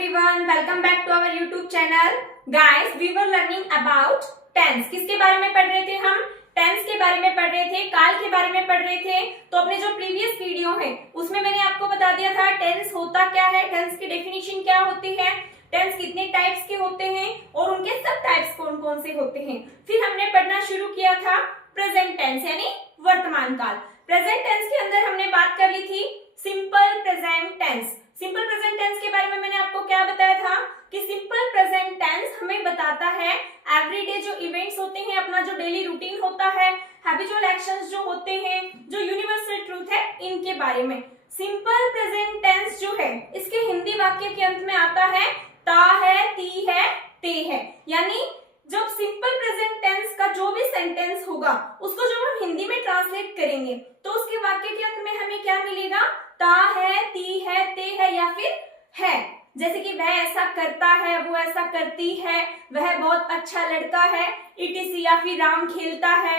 everyone, welcome back to our YouTube channel. Guys, we were learning about tense. किसके बारे में पढ़ रहे थे हम? टेंस के बारे में पढ़ रहे थे, काल के बारे में पढ़ रहे थे। तो अपने जो प्रीवियस वीडियो है उसमें मैंने आपको बता दिया था टेंस होता क्या है, टेंस की डेफिनेशन क्या होती है, टेंस कितने टाइप्स के होते हैं और उनके सब टाइप्स कौन कौन से होते हैं। फिर हमने पढ़ना शुरू किया था प्रेजेंट टेंस यानी वर्तमान काल। प्रेजेंट टेंस के अंदर हमने बात कर ली थी simple present tense. Simple present tense के बारे में मैंने आपको क्या बताया था कि सिंपल प्रेजेंट टेंस हमें बताता है एवरीडे जो इवेंट्स होते हैं, अपना जो डेली रूटीन होता है, हैबिचुअल एक्शंस जो होते हैं, जो यूनिवर्सल ट्रूथ है, इनके बारे में। सिंपल प्रेजेंट टेंस जो है इसके हिंदी वाक्य के अंत में आता है ता है, ती है, ते है। यानी जब सिंपल प्रेजेंट टेंस का जो भी सेंटेंस होगा उसको जब हम हिंदी में ट्रांसलेट करेंगे तो उसके वाक्य के अंत में हमें क्या मिलेगा? ता है, ती है, ते है या फिर है। जैसे कि वह ऐसा करता है, वो ऐसा करती है, वह बहुत अच्छा लड़का है, इटीसी, या फिर राम खेलता है,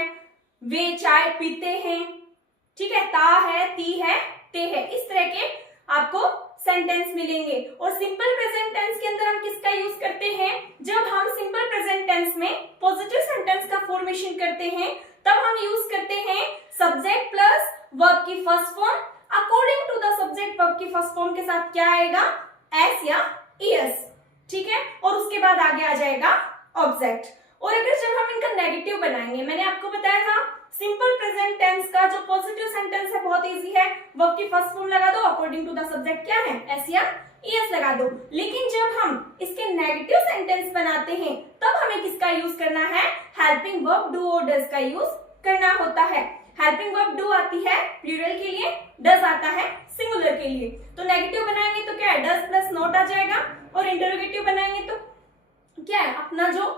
वे चाय पीते हैं। ठीक है, ता है, ती है, ते है, इस तरह के आपको सेंटेंस मिलेंगे। और सिंपल प्रेजेंट टेंस के अंदर हम किसका यूज करते हैं? जब हम सिंपल प्रेजेंट टेंस में पॉजिटिव सेंटेंस का फॉर्मेशन करते हैं तब हम यूज करते हैं सब्जेक्ट प्लस वर्ब की first form. According to the subject verb की फर्स्ट फॉर्म के साथ क्या आएगा? एस या ईएस। ठीक है, और उसके बाद आगे आ जाएगा ऑब्जेक्ट। और अगर जब हम इनका नेगेटिव बनाएंगे, मैंने आपको बताया था सिंपल प्रेजेंट टेंस का जो पॉजिटिव सेंटेंस है बहुत इजी है, वर्ब की फर्स्ट फॉर्म लगा दो, अकॉर्डिंग टू द सब्जेक्ट क्या है? एस या ईएस लगा दो। लेकिन जब हम इसके नेगेटिव सेंटेंस बनाते हैं तब हमें किसका यूज करना है? हेल्पिंग वर्ब डू और डज का यूज करना होता है। हेल्पिंग वर्ब डू आती है प्लूरल के लिए, डज आता है सिंगुलर के लिए। तो नेगेटिव बनाएंगे तो क्या है? डज प्लस नॉट आ जाएगा। और इंटरोगेटिव बनाएंगे तो क्या है? अपना जो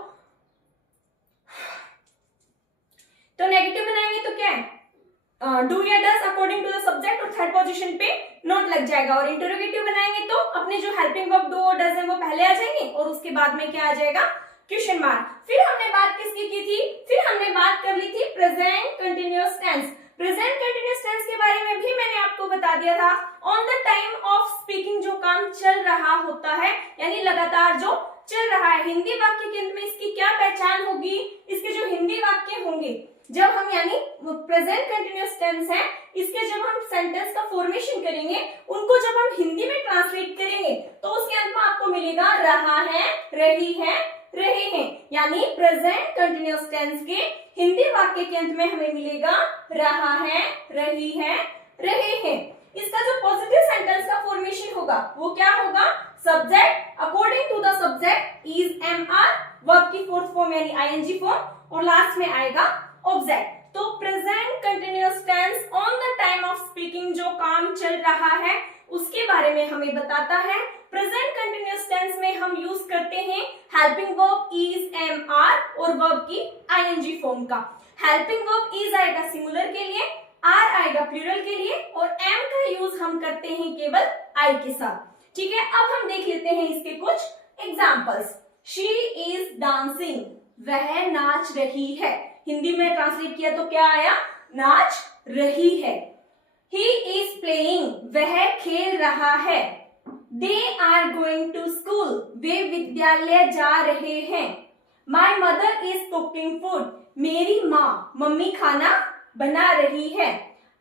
तो नेगेटिव बनाएंगे तो क्या है? डू या does according to the subject और थर्ड पोजीशन पे नॉट लग जाएगा। और इंटरोगेटिव बनाएंगे तो अपने जो हेल्पिंग वर्ब डू और डज है वो पहले आ जाएंगे और उसके बाद में क्या आ जाएगा? Question mark. फिर हमने बात किसकी की थी? फिर हमने बात कर ली थी present continuous tense. Present continuous tense के बारे में भी मैंने आपको बता दिया था। On the time of speaking जो काम चल रहा होता है यानी लगातार जो चल रहा है। हिंदी वाक्य के अंत में इसकी क्या पहचान होगी? इसके जो हिंदी वाक्य होंगे जब हम यानी प्रेजेंट कंटिन्यूअस टेंस है इसके जब हम सेंटेंस का फॉर्मेशन करेंगे उनको जब हम हिंदी में ट्रांसलेट करेंगे तो उसके अंत में आपको मिलेगा रहा है, रही है, रहे हैं। यानी प्रेजेंट कंटिन्यूअस टेंस के हिंदी वाक्य के अंत में हमें मिलेगा रहा है, रही है, रहे हैं। इसका जो पॉजिटिव सेंटेंस का फॉर्मेशन होगा वो क्या होगा? Subject according to the subject is am are, verb की फोर्थ फॉर्म यानी आईएनजी फॉर्म, और लास्ट में आएगा ऑब्जेक्ट। तो present continuous tense on the time of speaking जो काम चल रहा है उसके बारे में हमें बताता है। प्रेजेंट कंटिन्यूअस टेंस में हम यूज करते हैं helping verb is am are और वर्ब की आईएनजी फॉर्म का। हेल्पिंग वर्ब इज आएगा सिंगुलर के लिए, आर आएगा प्लूरल के लिए और एम का यूज हम करते हैं केवल आई के साथ। ठीक है, अब हम देख लेते हैं इसके कुछ एग्जांपल्स। शी इज डांसिंग, वह नाच रही है। हिंदी में ट्रांसलेट किया तो क्या आया? नाच रही है। ही इज प्लेइंग, वह खेल रहा है। They are going to school, वे विद्यालय जा रहे हैं। My mother is cooking food, मेरी माँ मम्मी खाना बना रही है।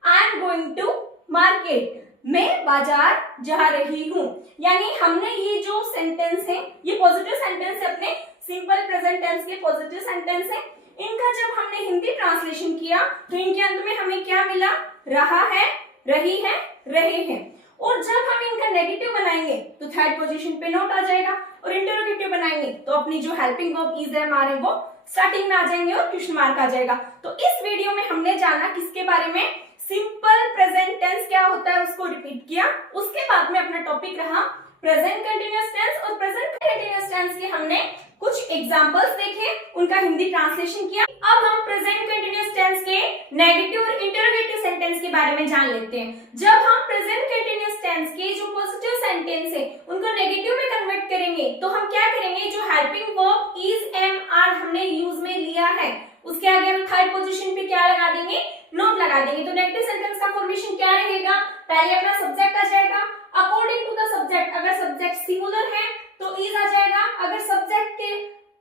I am going to market, मैं बाजार जा रही हूँ। यानी हमने ये जो सेंटेंस है ये पॉजिटिव सेंटेंस है, अपने सिंपल प्रेजेंट टेंस के पॉजिटिव सेंटेंस है। इनका जब हमने हिंदी ट्रांसलेशन किया तो इनके अंत में हमें क्या मिला? रहा है, रही है, रहे हैं। और जब हम इनका नेगेटिव बनाएंगे तो थर्ड पोजीशन पे नॉट आ जाएगा और इंटरोगेटिव बनाएंगे तो अपनी जो हेल्पिंग वर्ब इज है हमारे वो स्टार्टिंग में आ जाएंगे और क्वेश्चन मार्क आ जाएगा। तो इस वीडियो में हमने जाना किसके बारे में? सिंपल प्रेजेंट टेंस क्या होता है उसको रिपीट किया। उसके बाद में अपना टॉपिक रहा प्रेजेंट कंटिन्यूअस टेंस और प्रेजेंट कंटिन्यूअस टेंस के हमने कुछ एग्जांपल्स देखे, उनका हिंदी ट्रांसलेशन किया। अब हम प्रेजेंट कंटिन्यूअस टेंस के नेगेटिव और इंटरोगेटिव सेंटेंस के बारे में जान लेते हैं। जब हम प्रेजेंट कंटिन्यूअस टेंस के जो पॉजिटिव सेंटेंस है उनको नेगेटिव में कन्वर्ट करेंगे तो हम क्या करेंगे? जो helping verb is am are हमने यूज में लिया है उसके आगे हम थर्ड पोजीशन पे क्या लगा देंगे? नॉट लगा लगा देंगे। तो नेगेटिव सेंटेंस का फॉर्मेशन क्या रहेगा, पहले अपना सब्जेक्ट आ जाएगा, अकॉर्डिंग टू द सब्जेक्ट, अगर सब्जेक्ट सिंगुलर है तो इज आ जाएगा, अगर सब्जेक्ट के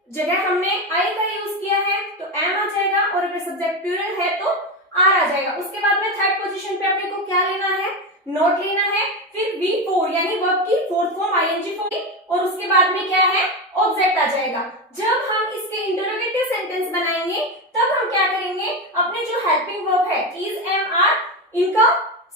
जगह हमने आई का यूज किया है तो एम आ जाएगा, और अगर सब्जेक्ट प्लूरल है तो आर आ जाएगा। उसके बाद में थर्ड पोजीशन पे अपने को क्या लेना है, नॉट लेना है, फिर V4 यानी वर्ब की फोर्थ फॉर्म आईएनजी फॉर्म, और उसके बाद में क्या है, ऑब्जेक्ट आ जाएगा। जब हम इसके इंटरोगेटिव सेंटेंस बनाएंगे तब हम क्या करेंगे, अपने जो हेल्पिंग वर्ब है इज, एम, आर, इनका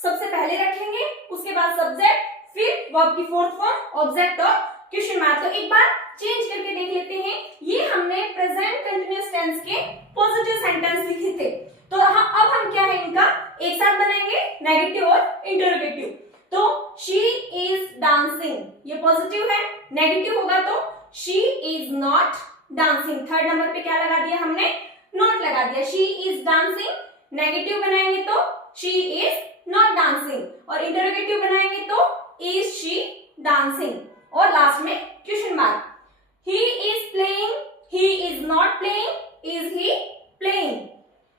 सबसे पहले रखेंगे, उसके बाद सब्जेक्ट, फिर वर्ब की फोर्थ फॉर्म, ऑब्जेक्ट और क्वेश्चन मार्क। तो एक बार चेंज करके देख लेते हैं, ये हमने प्रेजेंट कंटिन्यूअस टेंस के पॉजिटिव सेंटेंस लिखे थे, तो अब हम क्या है इनका एक साथ बनाएंगे, नेगेटिव और इंटरोगेटिव। तो शी इज डांसिंग, ये पॉजिटिव है, नेगेटिव होगा तो she is not dancing. Third number पे क्या लगा दिया हमने, नॉट लगा दिया। शी इज डांसिंग, नेगेटिव बनाएंगे तो शी इज नॉट डांसिंग, और इंटरोगेटिव बनाएंगे तो इज शी डांसिंग, और लास्ट में question mark. He is playing, he is not playing, is he playing.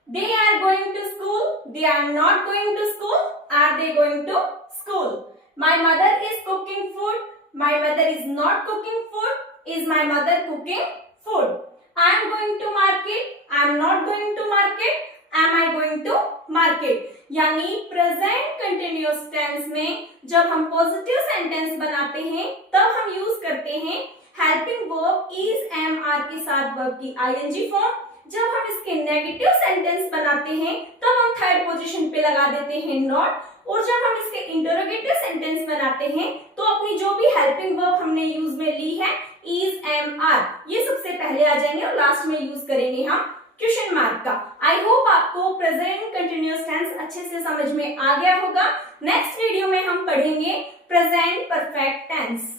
They are going to school, they are not going to school, are they going to school? My mother is cooking food, my mother is not cooking food, is my mother cooking food? I am going to market, I am not going to market, am I going to market? यानी present continuous tense में जब हम positive sentence बनाते हैं तब हम use करते हैं helping verb is, am, are के साथ वर्ब की आईएनजी फॉर्म। जब हम इसके नेगेटिव सेंटेंस बनाते हैं तब हम थर्ड पोजीशन पे लगा देते हैं नॉट, और जब हम इसके इंटरोगेटिव सेंटेंस बनाते हैं तो अपनी जो भी हेल्पिंग वर्ब हमने यूज में ली है इज, एम, आर, ये सबसे पहले आ जाएंगे, और लास्ट में यूज करेंगे हम क्वेश्चन मार्क का। आई होप आपको प्रेजेंट कंटिन्यूअस टेंस अच्छे से समझ में आ गया होगा। नेक्स्ट वीडियो में हम पढ़ेंगे प्रेजेंट परफेक्ट टेंस।